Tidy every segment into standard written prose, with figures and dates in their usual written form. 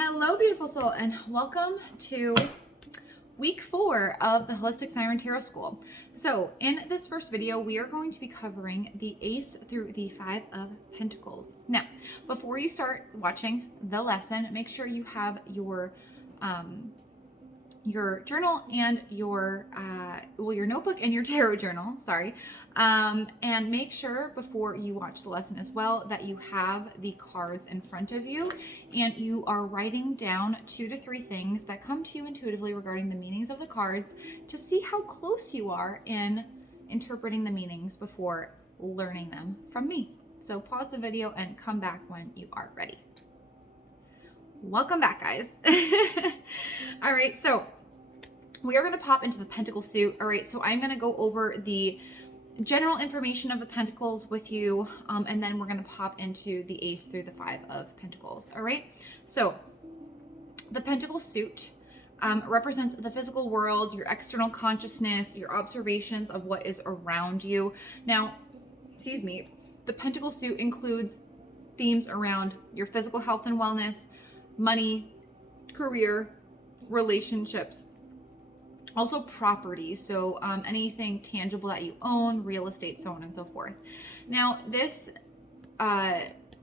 Hello, beautiful soul, and welcome to week 4 of the Holistic Siren Tarot School. So in this first video, we are going to be covering the Ace through the 5 of Pentacles. Now, before you start watching the lesson, make sure you have your journal and your notebook and your tarot journal, and make sure before you watch the lesson as well that you have the cards in front of you and you are writing down 2 to 3 things that come to you intuitively regarding the meanings of the cards to see how close you are in interpreting the meanings before learning them from me. So pause the video and come back when you are ready. Welcome back, guys. All right, so we are going to pop into the Pentacle suit. All right, so I'm going to go over the general information of the Pentacles with you, and then we're going to pop into the Ace through the 5 of Pentacles. All right, so the Pentacle suit represents the physical world, your external consciousness, your observations of what is around you. Now, the Pentacle suit includes themes around your physical health and wellness, money, career, relationships, also property, so anything tangible that you own, real estate, so on and so forth. Now, this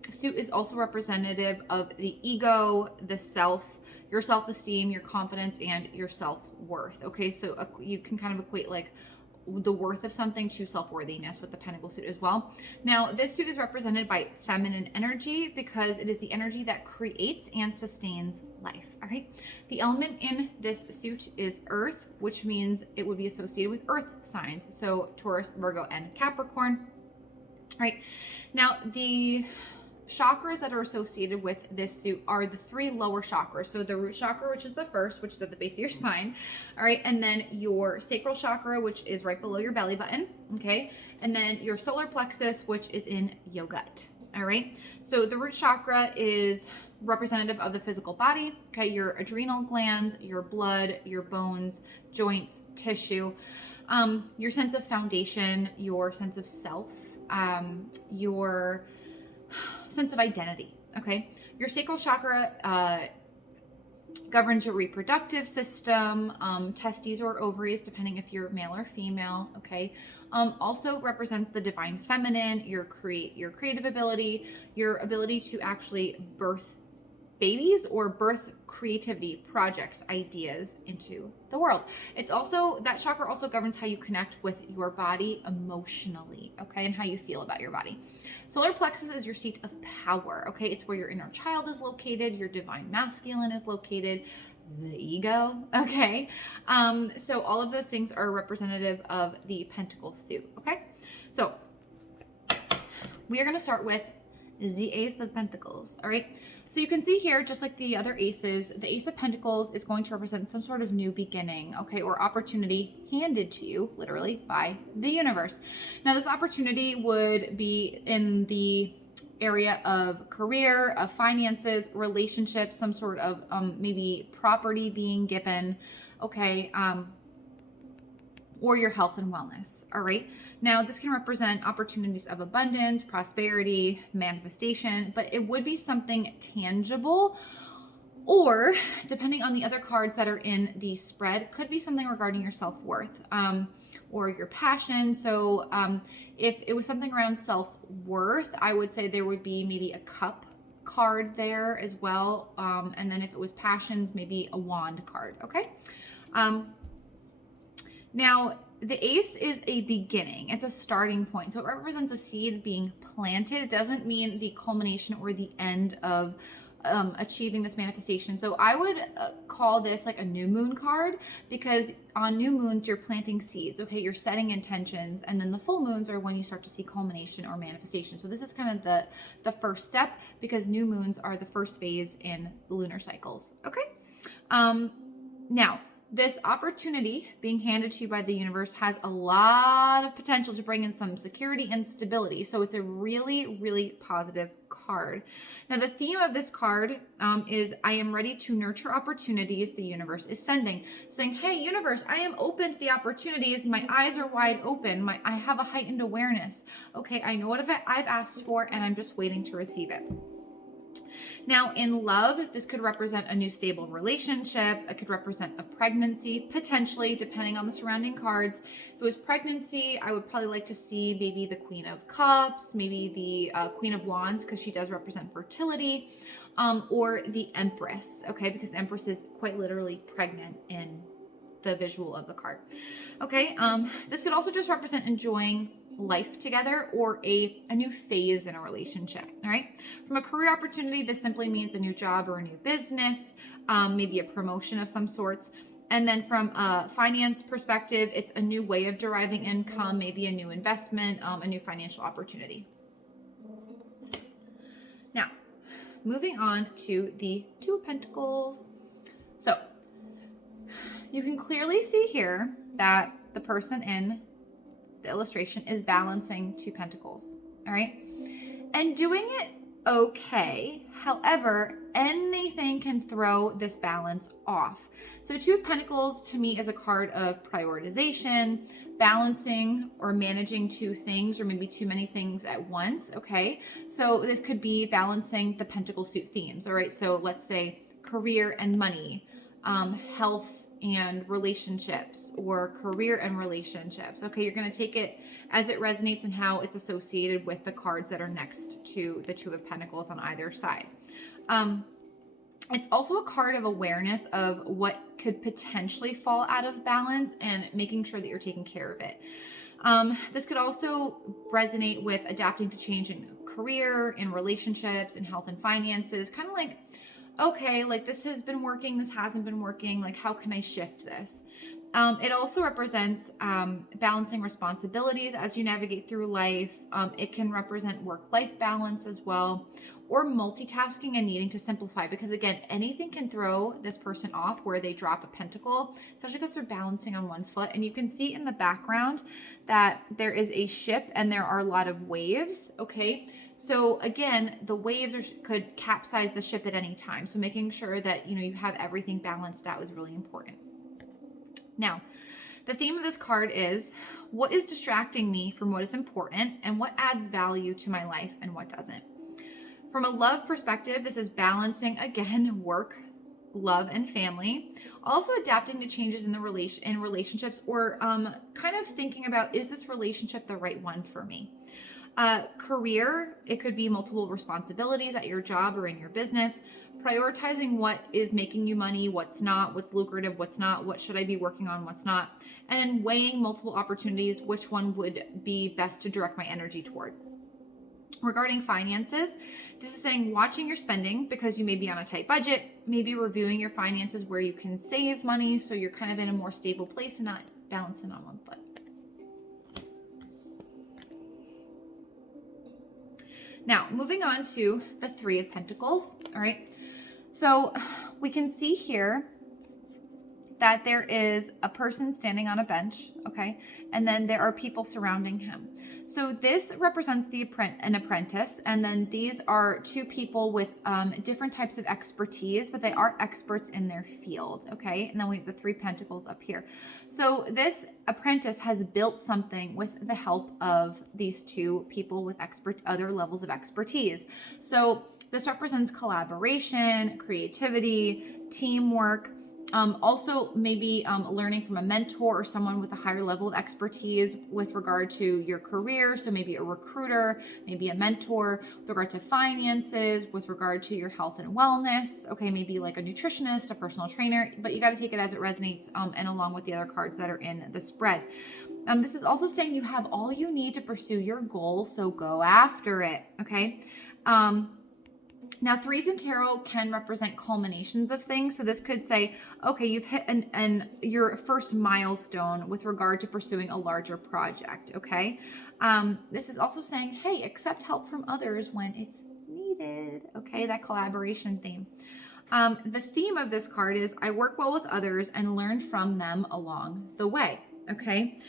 suit is also representative of the ego, the self, your self-esteem, your confidence, and your self-worth. Okay, so you can kind of equate like the worth of something to self-worthiness with the Pentacle suit as well. Now, this suit is represented by feminine energy because it is the energy that creates and sustains life. All right. The element in this suit is earth, which means it would be associated with earth signs. So Taurus, Virgo, and Capricorn. All right. Now, the chakras that are associated with this suit are the 3 lower chakras. So the root chakra, which is the first, which is at the base of your spine. All right. And then your sacral chakra, which is right below your belly button. Okay. And then your solar plexus, which is in your gut. All right. So the root chakra is representative of the physical body. Okay. Your adrenal glands, your blood, your bones, joints, tissue, your sense of foundation, your sense of self, your sense of identity. Okay, your sacral chakra governs your reproductive system, testes or ovaries, depending if you're male or female. Okay, also represents the divine feminine, your creative ability, your ability to actually birth babies or birth creativity, projects, ideas into the world. It's also, that chakra also governs how you connect with your body emotionally, okay, and how you feel about your body. Solar plexus is your seat of power, okay? It's where your inner child is located, your divine masculine is located, the ego, okay? So all of those things are representative of the Pentacle suit, okay? So we are going to start with the Ace of Pentacles, all right? So you can see here, just like the other aces, the Ace of Pentacles is going to represent some sort of new beginning, okay, or opportunity handed to you, literally, by the universe. Now, this opportunity would be in the area of career, of finances, relationships, some sort of maybe property being given, okay, or your health and wellness. All right. Now, this can represent opportunities of abundance, prosperity, manifestation, but it would be something tangible, or depending on the other cards that are in the spread, could be something regarding your self-worth or your passion. So if it was something around self-worth, I would say there would be maybe a cup card there as well. And then if it was passions, maybe a wand card. Okay. Now, the ace is a beginning. It's a starting point. So it represents a seed being planted. It doesn't mean the culmination or the end of achieving this manifestation. So I would call this like a new moon card, because on new moons, you're planting seeds. Okay, you're setting intentions. And then the full moons are when you start to see culmination or manifestation. So this is kind of the first step, because new moons are the first phase in the lunar cycles. Okay. Now, this opportunity being handed to you by the universe has a lot of potential to bring in some security and stability. So it's a really, really positive card. Now, the theme of this card is I am ready to nurture opportunities the universe is sending. Saying, hey, universe, I am open to the opportunities. My eyes are wide open. I have a heightened awareness. Okay, I know what I've asked for, and I'm just waiting to receive it. Now, in love, this could represent a new stable relationship. It could represent a pregnancy, potentially, depending on the surrounding cards. If it was pregnancy, I would probably like to see maybe the Queen of Cups, maybe the Queen of Wands, because she does represent fertility, or the Empress, okay? Because the Empress is quite literally pregnant in the visual of the card. Okay, this could also just represent enjoying life together or a new phase in a relationship. All right, from a career opportunity, this simply means a new job or a new business, maybe a promotion of some sorts. And then from a finance perspective, it's a new way of deriving income, maybe a new investment, a new financial opportunity. Now, moving on to the Two of Pentacles. So you can clearly see here that the person in the illustration is balancing two pentacles, all right? And doing it okay. However, anything can throw this balance off. So Two of Pentacles to me is a card of prioritization, balancing or managing two things or maybe too many things at once, okay? So this could be balancing the Pentacle suit themes, all right? So let's say career and money, health and relationships, or career and relationships. Okay, you're going to take it as it resonates and how it's associated with the cards that are next to the Two of Pentacles on either side. It's also a card of awareness of what could potentially fall out of balance and making sure that you're taking care of it. This could also resonate with adapting to change in career, in relationships, in health and finances, kind of like, okay, like this has been working, this hasn't been working, like how can I shift this? It also represents balancing responsibilities as you navigate through life. It can represent work-life balance as well, or multitasking and needing to simplify, because again, anything can throw this person off where they drop a pentacle, especially because they're balancing on one foot. And you can see in the background that there is a ship and there are a lot of waves, okay? So again, the waves could capsize the ship at any time. So making sure that, you have everything balanced out is really important. Now, the theme of this card is what is distracting me from what is important and what adds value to my life and what doesn't. From a love perspective, this is balancing, again, work, love, and family. Also adapting to changes in relationships, or kind of thinking about, is this relationship the right one for me? Career, it could be multiple responsibilities at your job or in your business, prioritizing what is making you money, what's not, what's lucrative, what's not, what should I be working on, what's not, and then weighing multiple opportunities, which one would be best to direct my energy toward. Regarding finances, this is saying watching your spending because you may be on a tight budget, maybe reviewing your finances where you can save money so you're kind of in a more stable place and not balancing on one foot. Now, moving on to the Three of Pentacles, all right? So we can see here that there is a person standing on a bench, okay? And then there are people surrounding him. So this represents an apprentice, and then these are two people with different types of expertise, but they are experts in their field, okay? And then we have the Three Pentacles up here. So this apprentice has built something with the help of these two people with other levels of expertise. So this represents collaboration, creativity, teamwork, also maybe learning from a mentor or someone with a higher level of expertise with regard to your career. So maybe a recruiter, maybe a mentor with regard to finances, with regard to your health and wellness. Okay, maybe like a nutritionist, a personal trainer, but you got to take it as it resonates and along with the other cards that are in the spread. This is also saying you have all you need to pursue your goal, so go after it, okay? Now, threes in tarot can represent culminations of things. So this could say, okay, you've hit your first milestone with regard to pursuing a larger project, okay? This is also saying, hey, accept help from others when it's needed, okay? That collaboration theme. The theme of this card is I work well with others and learn from them along the way, okay?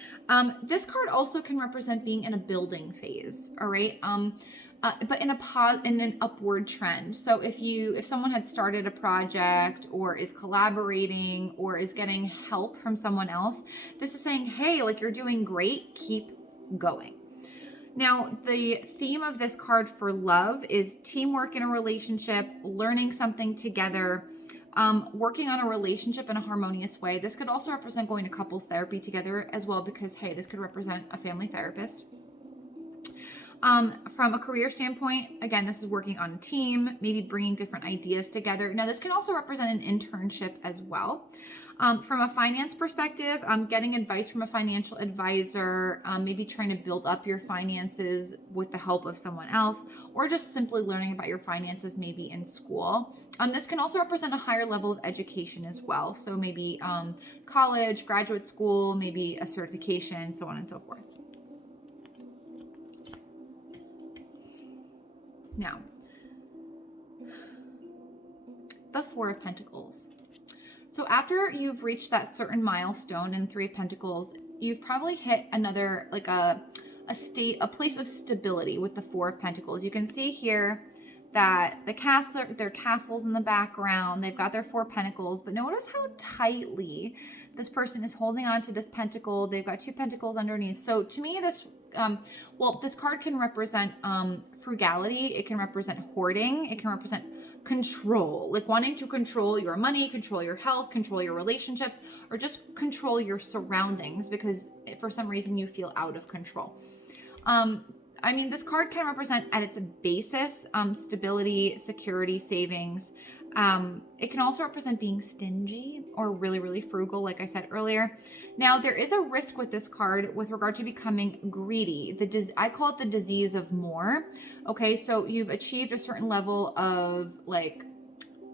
This card also can represent being in a building phase, all right? But in an upward trend. So if someone had started a project or is collaborating or is getting help from someone else, this is saying, hey, like you're doing great, keep going. Now, the theme of this card for love is teamwork in a relationship, learning something together, working on a relationship in a harmonious way. This could also represent going to couples therapy together as well, because, hey, this could represent a family therapist. From a career standpoint, again, this is working on a team, maybe bringing different ideas together. Now, this can also represent an internship as well. From a finance perspective, getting advice from a financial advisor, maybe trying to build up your finances with the help of someone else, or just simply learning about your finances maybe in school. This can also represent a higher level of education as well. So maybe college, graduate school, maybe a certification, so on and so forth. Now, the Four of Pentacles. So after you've reached that certain milestone in Three of Pentacles, you've probably hit another, like a place of stability with the Four of Pentacles. You can see here that their castles in the background, they've got their Four Pentacles, but notice how tightly this person is holding on to this pentacle. They've got two pentacles underneath. So to me, this card can represent frugality. It can represent hoarding. It can represent control, like wanting to control your money, control your health, control your relationships, or just control your surroundings because for some reason you feel out of control. I mean, this card can represent at its basis stability, security, savings. It can also represent being stingy or really, really frugal, like I said earlier. Now, there is a risk with this card with regard to becoming greedy. I call it the disease of more. Okay, so you've achieved a certain level of, like,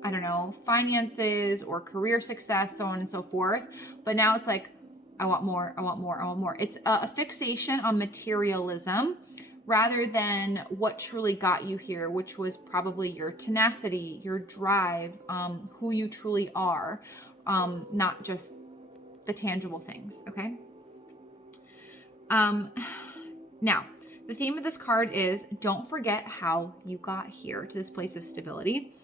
I don't know, finances or career success, so on and so forth. But now it's like, I want more, I want more, I want more. It's a fixation on materialism rather than what truly got you here, which was probably your tenacity, your drive, who you truly are, not just the tangible things, okay? Now, the theme of this card is don't forget how you got here to this place of stability.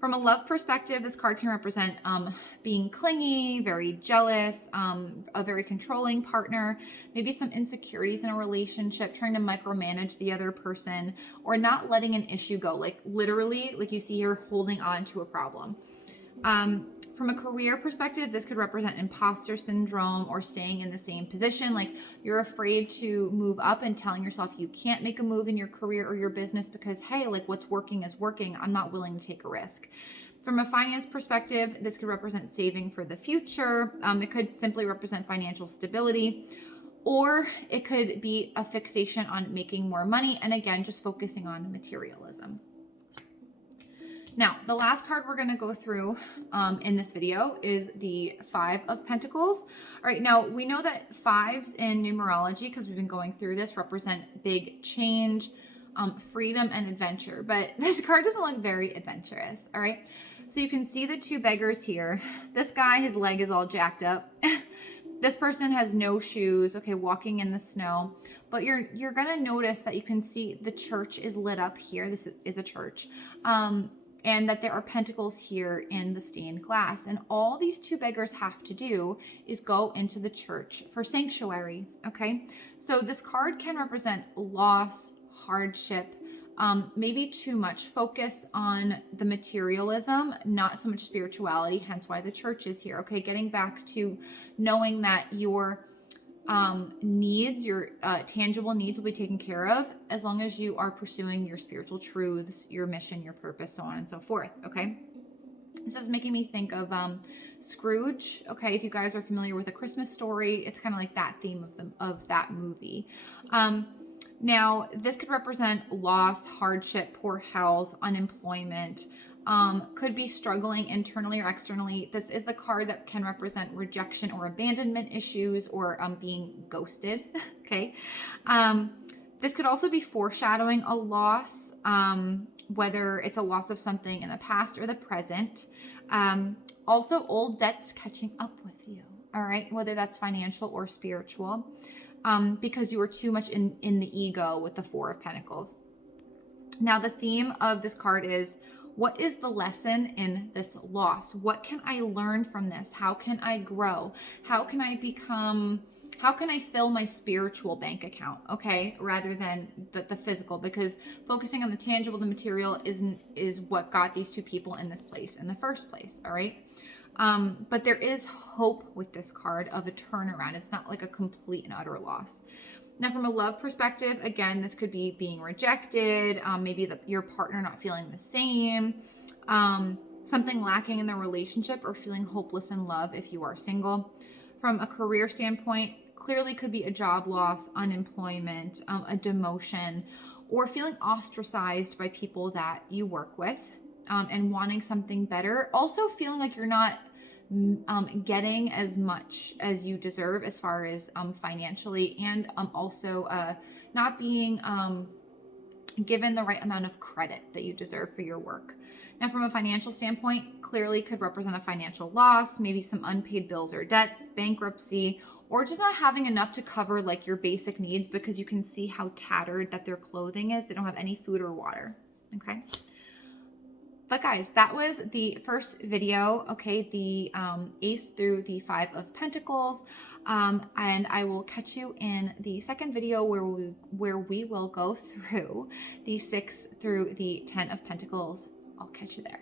From a love perspective, this card can represent being clingy, very jealous, a very controlling partner, maybe some insecurities in a relationship, trying to micromanage the other person, or not letting an issue go, like literally, like you see here, holding on to a problem. From a career perspective, this could represent imposter syndrome or staying in the same position. Like you're afraid to move up and telling yourself you can't make a move in your career or your business because, hey, like what's working is working. I'm not willing to take a risk. From a finance perspective, this could represent saving for the future. It could simply represent financial stability, or it could be a fixation on making more money. And again, just focusing on materialism. Now, the last card we're going to go through in this video is the Five of Pentacles. All right, now we know that fives in numerology, because we've been going through this, represent big change, freedom, and adventure. But this card doesn't look very adventurous, all right? So you can see the two beggars here. This guy, his leg is all jacked up. This person has no shoes, okay, walking in the snow. But you're going to notice that you can see the church is lit up here. This is a church. And that there are pentacles here in the stained glass. And all these two beggars have to do is go into the church for sanctuary, okay? So this card can represent loss, hardship, maybe too much focus on the materialism, not so much spirituality, hence why the church is here, okay? Getting back to knowing that your needs, your tangible needs will be taken care of as long as you are pursuing your spiritual truths, your mission, your purpose, so on and so forth, okay? This is making me think of Scrooge, okay? If you guys are familiar with A Christmas Story, it's kind of like that theme of that movie. Now, this could represent loss, hardship, poor health, unemployment, could be struggling internally or externally. This is the card that can represent rejection or abandonment issues or being ghosted, okay? This could also be foreshadowing a loss, whether it's a loss of something in the past or the present. Also, old debts catching up with you, all right? Whether that's financial or spiritual, because you were too much in the ego with the Four of Pentacles. Now, the theme of this card is, what is the lesson in this loss? What can I learn from this? How can I grow? How can I become How can I fill my spiritual bank account, okay, rather than the physical? Because focusing on the tangible, the material is what got these two people in this place in the first place, all right? But there is hope with this card of a turnaround. It's not like a complete and utter loss. Now, from a love perspective, again, this could be being rejected, maybe your partner not feeling the same, something lacking in the relationship, or feeling hopeless in love if you are single. From a career standpoint, clearly could be a job loss, unemployment, a demotion, or feeling ostracized by people that you work with, and wanting something better. Also feeling like you're not getting as much as you deserve as far as financially, and also not being given the right amount of credit that you deserve for your work. Now, from a financial standpoint, clearly could represent a financial loss, maybe some unpaid bills or debts, bankruptcy, or just not having enough to cover like your basic needs, because you can see how tattered that their clothing is. They don't have any food or water. Okay. But guys, that was the first video, okay, the Ace through the 5 of Pentacles, and I will catch you in the second video where we will go through the 6 through the 10 of Pentacles. I'll catch you there.